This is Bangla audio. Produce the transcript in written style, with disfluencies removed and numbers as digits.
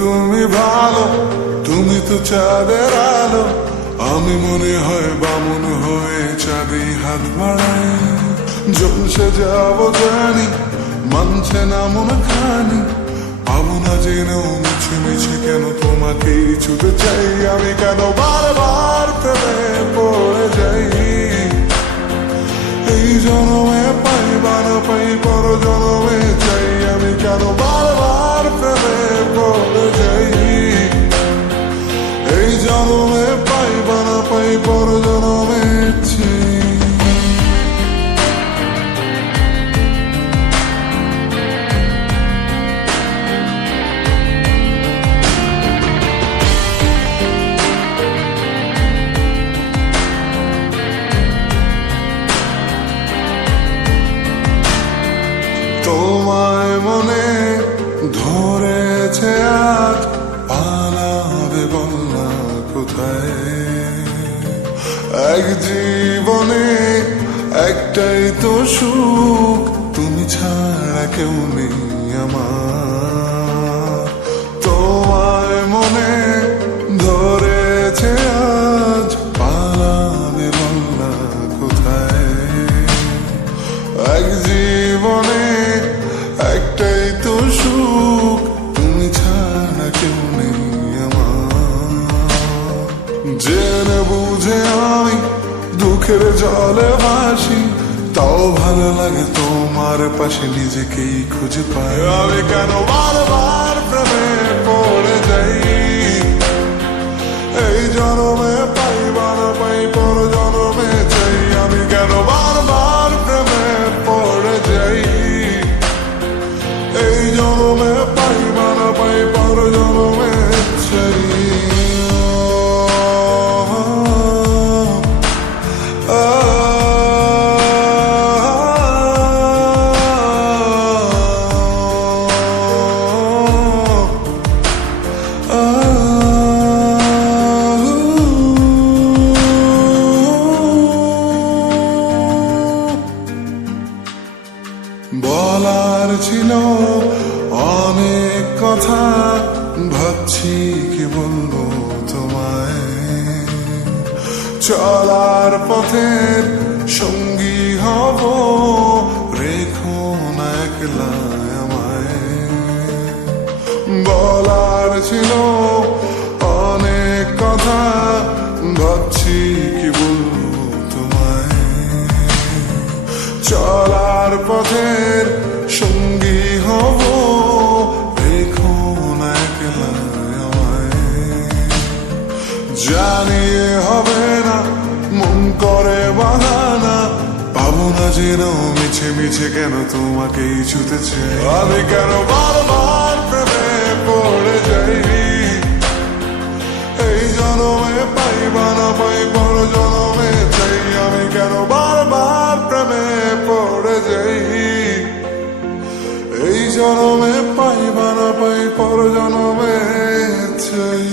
তুমি ভালো, তুমি তো চাঁদের আলো। আমি মনে হয় বামন হয়ে চাঁদে হাত বাড়াই। জলসে যাবো জানি, মানছে না মন খানি। পাবো না জেনেও মিছে মিছে কেন তোমাকে ছুটে চাই। আমি কেন বারবার প্রেমে পড়ে যাই। এই জনমে পাই বা না পাই, পর জনমে চাই। আমি কেন বারবার প্রেমে পড়ে যাই। এই জনমে পাই বা না পাই, পর জনমে চাই। তোমায় মনে ধরেছে আজ, পালাবে বলনা কোথায়। এক জীবনে একটাই তো সুখ, তুমি ছাড়া কেউ নেই আমার। তোমায় মনে ধরেছে আজ, পালাবে বলনা কোথায়। এক জীবনে একটাই তো সুখ, তুমি ছাড়া কেউ নেই আমার। জেনে বুঝে আমি দুঃখের জলে ভাসি, তাও ভালো লাগে তোমার পাশে নিজেকেই খুঁজে পাই। আমি কেন বারবার প্রেমে পড়ে যাই। এই জনমে পাই বা না পাই, পর জনমে চাই। আমি কেন বারবার প্রেমে পড়ে যাই। এই জনমে পাই বা না পাই, পর জনমে চাই। বলার ছিল অনেক কথা, ভাবছি কি বলবো তোমায়। চলার পথের সঙ্গী হব, রেখো না একলা আমায়। বলার ছিল অনেক কথা, ভাবছি কি বলবো তোমায়। চলার পথের সঙ্গী হব, রেখো না একলা আমায়। জানিয়ে হবে না, মন করে বাহানা। পাবো না যেন মিছে মিছে কেন তোমাকেই ছুতে চাই। আমি কেন বারবার প্রেমে পড়ে যাই। এই জনমে পাই বা না পাই, পর জনমে চাই। আমি কেন বারবার প্রেমে পড়ে যাই। এই জনমে পাই বা না পাই, পর জনমে চাই।